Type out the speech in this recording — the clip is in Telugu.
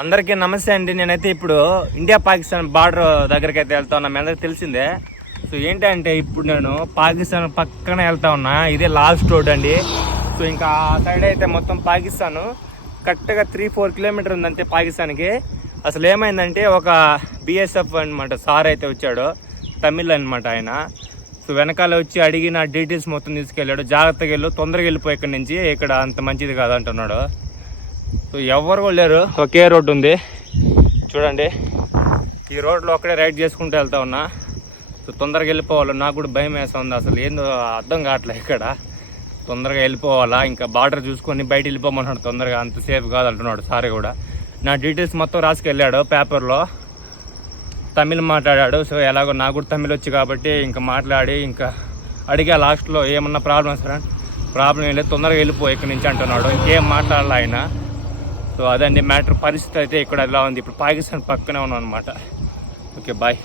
అందరికీ నమస్తే అండి. నేనైతే ఇప్పుడు ఇండియా పాకిస్తాన్ బార్డర్ దగ్గరికి అయితే వెళ్తా ఉన్నా. మీ అందరికి తెలిసిందే. సో ఏంటంటే ఇప్పుడు నేను పాకిస్తాన్ పక్కన వెళ్తా ఉన్నా. ఇదే లాస్ట్ రోడ్ అండి. సో ఇంకా ఆ సైడ్ అయితే మొత్తం పాకిస్తాన్ కరెక్ట్గా 3-4 కిలోమీటర్ ఉందంటే పాకిస్తాన్కి. అసలు ఏమైందంటే ఒక బిఎస్ఎఫ్ అనమాట సార్ అయితే వచ్చాడు, తమిళ్ అనమాట ఆయన. సో వెనకాల వచ్చి అడిగిన డీటెయిల్స్ మొత్తం తీసుకెళ్ళాడు. జాగ్రత్తగా వెళ్ళు, తొందరగా వెళ్ళిపోయి ఇక్కడి నుంచి, ఇక్కడ అంత మంచిది కాదంటున్నాడు. సో ఎవరు కూడా లేరు, ఒకే రోడ్డు ఉంది చూడండి. ఈ రోడ్లో ఒక్కడే రైడ్ చేసుకుంటూ వెళ్తా ఉన్నా. సో తొందరగా వెళ్ళిపోవాలి. నాకు కూడా భయం వేస్తుంది, అసలు ఏందో అర్థం కావట్లే. ఇక్కడ తొందరగా వెళ్ళిపోవాలా, ఇంకా బార్డర్ చూసుకొని బయట వెళ్ళిపోమన్నాడు తొందరగా. అంత సేఫ్ కాదు అంటున్నాడు సార్ కూడా. నా డీటెయిల్స్ మొత్తం రాసుకెళ్ళాడు పేపర్లో, తమిళ్ మాట్లాడాడు. సో ఎలాగో నాకు కూడా తమిళ్ వచ్చి కాబట్టి ఇంకా మాట్లాడి ఇంకా అడిగా లాస్ట్లో ఏమన్నా ప్రాబ్లం సరే, ప్రాబ్లం ఏం లేదు, తొందరగా వెళ్ళిపో ఇక్కడి నుంచి అంటున్నాడు. ఇంకేం మాట్లాడాలి ఆయన. సో అదండి మ్యాటర్. పరిస్థితి అయితే ఇక్కడ ఎలా ఉంది. ఇప్పుడు పాకిస్తాన్ పక్కనే ఉన్నాం అనమాట. Okay bye.